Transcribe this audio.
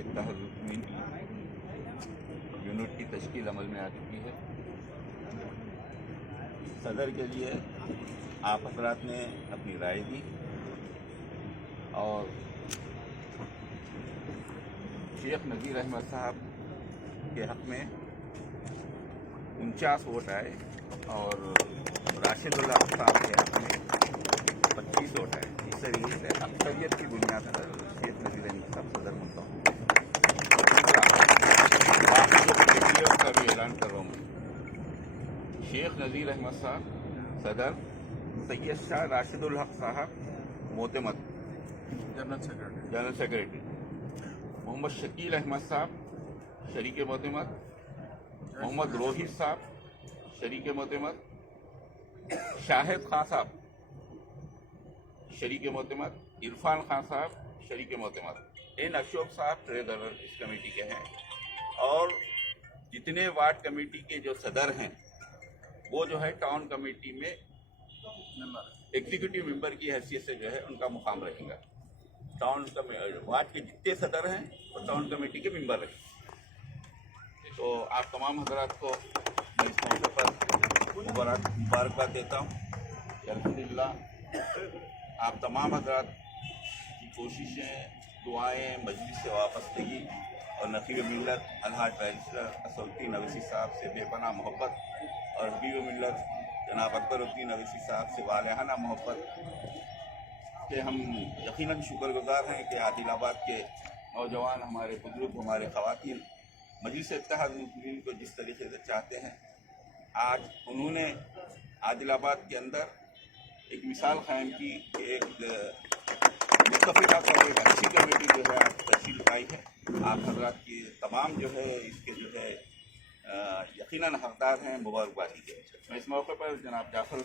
اتحاد المسلمین یونٹ کی تشکیل عمل میں آ چکی ہے۔ صدر کے لیے آپ حضرات نے اپنی رائے دی اور شیخ نذیر احمد صاحب کے حق میں 49 ووٹ آئے اور راشد اللہ صاحب کے حق میں 25 ووٹ آئے۔ اس طریقے سے اکثریت کی بنیاد پر شیخ نذیر احمد صاحب صدر منتخب ہوئے۔ کا بھی اعلان کر رہا ہوں، شیخ نذیر احمد صاحب صدر، سید شاہ راشد الحق صاحب معتمد جنرل سیکرٹری، محمد شکیل احمد صاحب شریک معتمد، محمد روہت صاحب شریک معتمد، شاہد خان صاحب شریک معتمد، عرفان خان صاحب شریک معتمد۔ این اشوک صاحب ٹریزرر اس کمیٹی کے ہیں، اور جتنے وارڈ کمیٹی کے جو صدر ہیں وہ جو ہے ٹاؤن کمیٹی میں ایگزیکٹو ممبر کی حیثیت سے جو ہے ان کا مقام رہے گا۔ ٹاؤن وارڈ کے جتنے صدر ہیں وہ ٹاؤن کمیٹی کے ممبر رہیں گے۔ تو آپ تمام حضرات کو میں اس موقع پر مبارکباد دیتا ہوں کہ الحمدللہ آپ تمام حضرات کی کوششیں، دعائیں، مجلس سے وابستگی اور نقیب ملت الحاج بیرسٹر اسدالدین اویسی صاحب سے بے پناہ محبت اور حبیب ملت جناب اکبر الدین اویسی صاحب سے والہانہ محبت کہ ہم یقیناً شکر گزار ہیں کہ عادل آباد کے نوجوان، ہمارے بزرگ، ہمارے خواتین مجلس اتحاد المسلمین کو جس طریقے سے چاہتے ہیں، آج انہوں نے عادل آباد کے اندر ایک مثال قائم کی کہ ایک متفقہ طور پر ایک اچھی کمیٹی جو ہے آج تشکیل پائی ہے۔ آپ حضرات کی تمام جو ہے اس کے جو ہے یقیناً حقدار ہیں مبارکبادی کے۔ میں اس موقع پر جناب جعفر